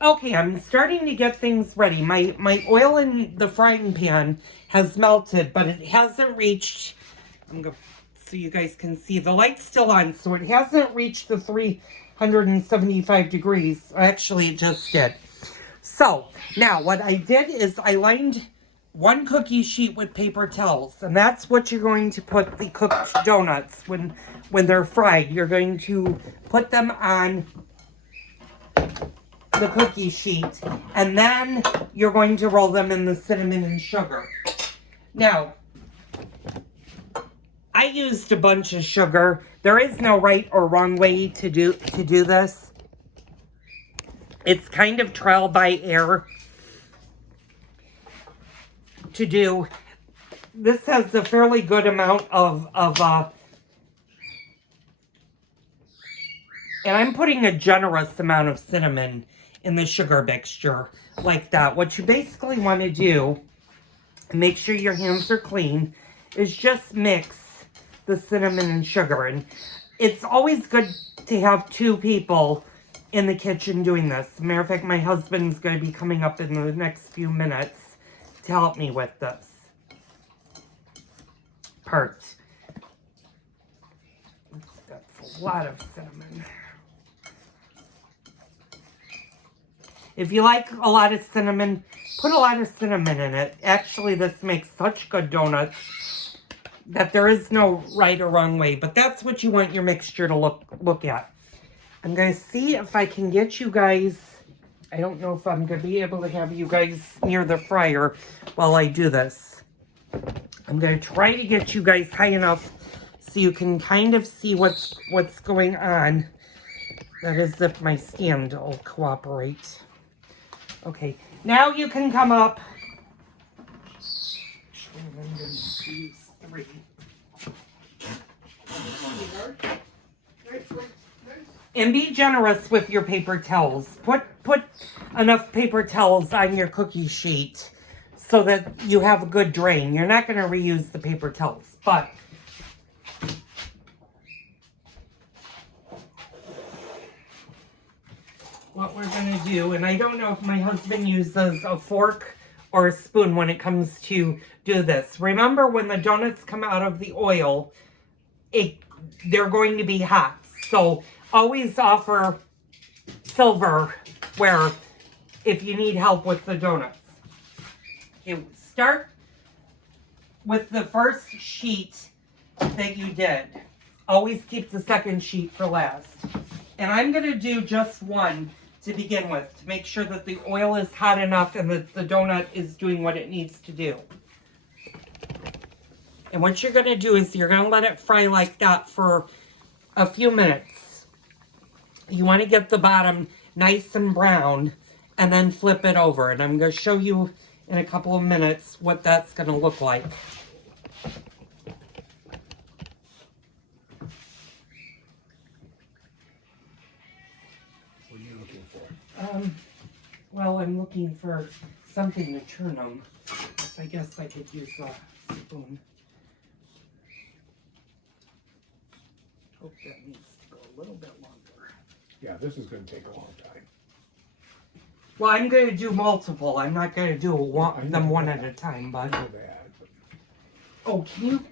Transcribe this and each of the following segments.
Okay, I'm starting to get things ready. My oil in the frying pan has melted, but it hasn't reached, I'm going so you guys can see the light's still on, so it hasn't reached the 375 degrees. Actually, it just did. So now what I did is I lined one cookie sheet with paper towels, and that's what you're going to put the cooked donuts when they're fried. You're going to put them on the cookie sheet, and then you're going to roll them in the cinnamon and sugar. Now, I used a bunch of sugar. There is no right or wrong way to do this. It's kind of trial by error to do. This has a fairly good amount of and I'm putting a generous amount of cinnamon in the sugar mixture like that. What you basically want to do, make sure your hands are clean, is just mix the cinnamon and sugar. And it's always good to have two people in the kitchen doing this. As a matter of fact, my husband's going to be coming up in the next few minutes to help me with this part. That's a lot of cinnamon. If you like a lot of cinnamon, put a lot of cinnamon in it. Actually, this makes such good donuts that there is no right or wrong way. But that's what you want your mixture to look at. I'm going to see if I can get you guys... I don't know if I'm going to be able to have you guys near the fryer while I do this. I'm going to try to get you guys high enough so you can kind of see what's going on. That is if my stand will cooperate. Okay, now you can come up. And be generous with your paper towels. Put enough paper towels on your cookie sheet so that you have a good drain. You're not going to reuse the paper towels, but what we're going to do, and I don't know if my husband uses a fork or a spoon when it comes to do this. Remember, when the donuts come out of the oil, they're going to be hot. So always offer silverware if you need help with the donuts. Okay, start with the first sheet that you did. Always keep the second sheet for last. And I'm going to do just one to begin with, to make sure that the oil is hot enough and that the donut is doing what it needs to do. And what you're going to do is you're going to let it fry like that for a few minutes. You want to get the bottom nice and brown and then flip it over. And I'm going to show you in a couple of minutes what that's going to look like. What are you looking for? Well, I'm looking for something to turn them. I guess I could use a spoon. Hope that needs to go a little bit longer. Yeah, this is going to take a long time. Well, I'm going to do multiple. I'm not going to do them one at a time, but... I know that, but Oh, can you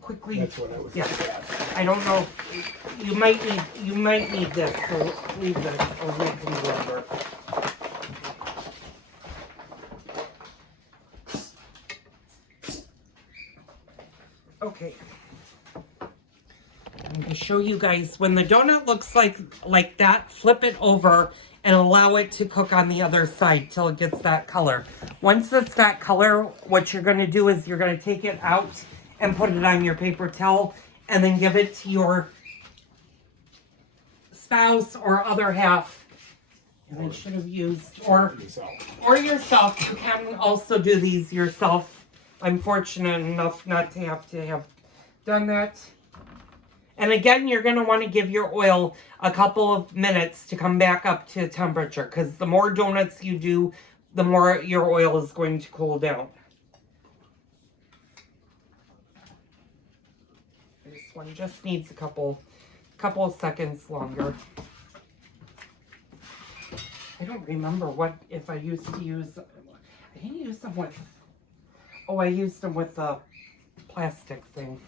quickly... that's what I was Yeah. asking. I don't know. You might need this, so leave this, or we can go over. Okay. I'm going to show you guys, when the donut looks like that, flip it over and allow it to cook on the other side till it gets that color. Once it's that color, what you're going to do is you're going to take it out and put it on your paper towel and then give it to your spouse or other half. And I should have used, or yourself. You can also do these yourself. I'm fortunate enough not to have done that. And again, you're going to want to give your oil a couple of minutes to come back up to temperature, because the more donuts you do, the more your oil is going to cool down. This one just needs a couple of seconds longer. I don't remember what, if I used to use, I didn't use them with, oh, I used them with the plastic thing.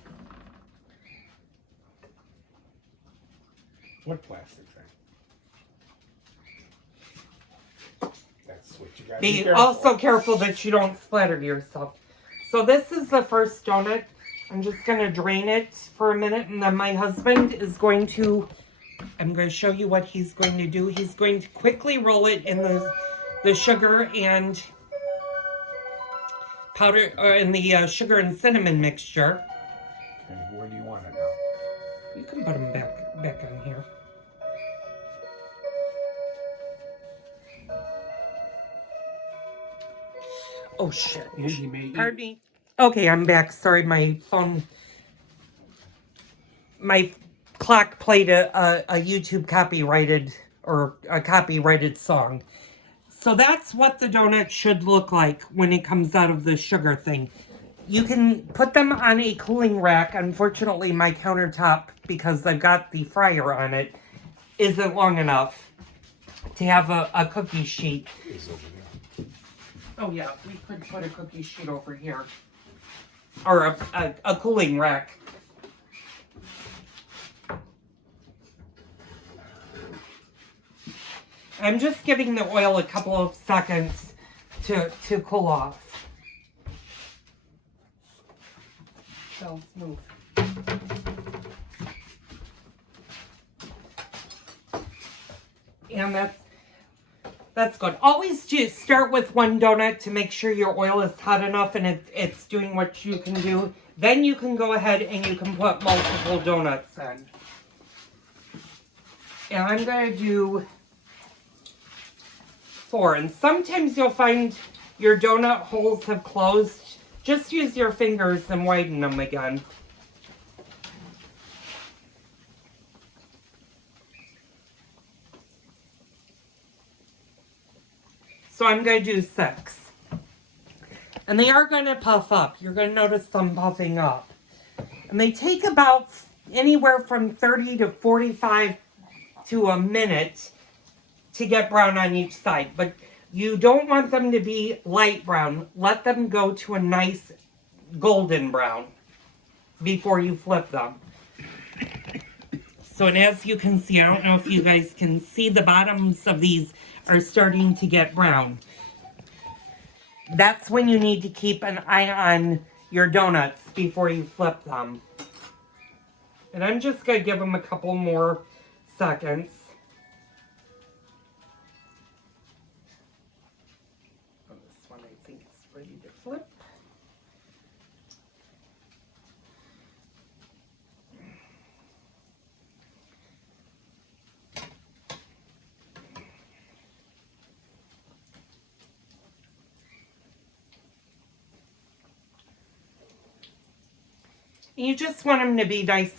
What plastic thing? That's what you gotta Be careful. also careful that you don't splatter yourself. So this is the first donut. I'm just going to drain it for a minute, and then my husband is going to, I'm going to show you what he's going to do. He's going to quickly roll it in the sugar and powder, or in the sugar and cinnamon mixture. Okay, where do you want it now? You can put them back on here. Oh shit. You may eat. Pardon me. Okay, I'm back. Sorry, my phone. My clock played a YouTube copyrighted or a copyrighted song. So that's what the donut should look like when it comes out of the sugar thing. You can put them on a cooling rack. Unfortunately, my countertop, because I've got the fryer on it, isn't long enough to have a cookie sheet. Is over there. Oh yeah, we could put a cookie sheet over here. Or a cooling rack. I'm just giving the oil a couple of seconds to cool off. So move. And that's good. Always just start with one donut to make sure your oil is hot enough and it's doing what you can do. Then you can go ahead and you can put multiple donuts in. And I'm going to do 4. And sometimes you'll find your donut holes have closed. Just use your fingers and widen them again. So I'm going to do 6. And they are going to puff up. You're going to notice them puffing up. And they take about anywhere from 30 to 45 to a minute to get brown on each side. But you don't want them to be light brown. Let them go to a nice golden brown before you flip them. So, and as you can see, I don't know if you guys can see, the bottoms of these are starting to get brown. That's when you need to keep an eye on your donuts before you flip them. And I'm just going to give them a couple more seconds. This one I think is ready to flip. You just want them to be nice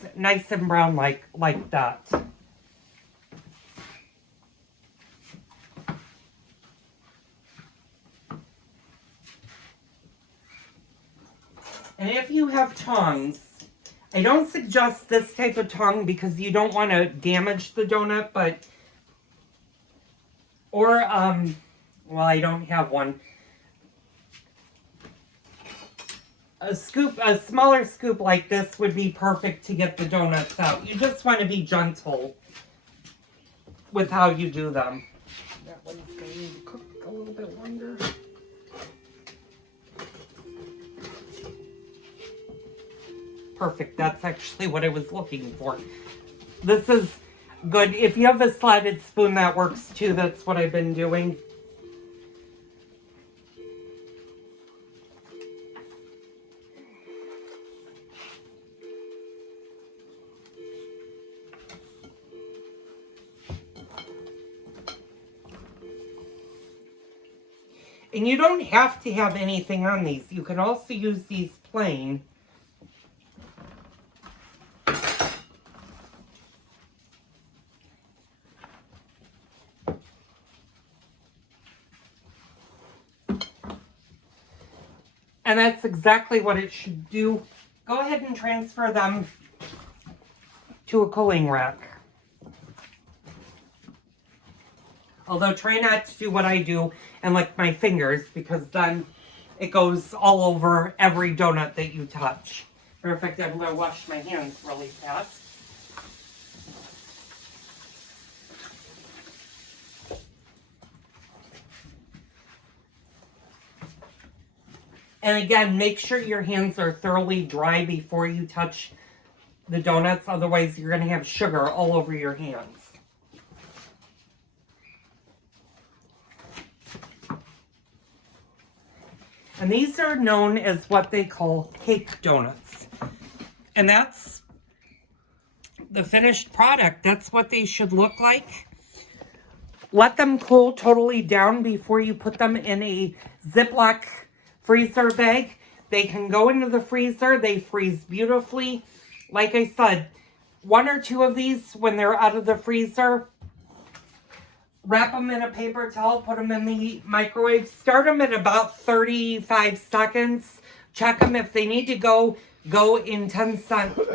and brown like that. And if you have tongs, I don't suggest this type of tongue because you don't want to damage the donut, but, or, well, I don't have one. A smaller scoop like this would be perfect to get the donuts out. You just want to be gentle with how you do them. That one's going to need to cook a little bit longer. Perfect. That's actually what I was looking for. This is good. If you have a slotted spoon, that works too. That's what I've been doing. And you don't have to have anything on these. You can also use these plain. And that's exactly what it should do. Go ahead and transfer them to a cooling rack. Although try not to do what I do and lick my fingers, because then it goes all over every donut that you touch. Matter of fact, I'm going to wash my hands really fast. And again, make sure your hands are thoroughly dry before you touch the donuts. Otherwise, you're going to have sugar all over your hands. And these are known as what they call cake donuts. And that's the finished product. That's what they should look like. Let them cool totally down before you put them in a Ziploc freezer bag. They can go into the freezer. They freeze beautifully. Like I said, 1 or 2 of these, when they're out of the freezer, wrap them in a paper towel, put them in the microwave. Start them at about 35 seconds. Check them if they need to go in 10-second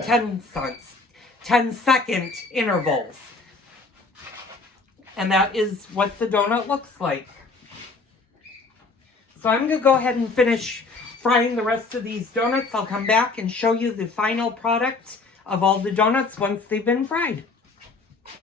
intervals. And that is what the donut looks like. So I'm going to go ahead and finish frying the rest of these donuts. I'll come back and show you the final product of all the donuts once they've been fried.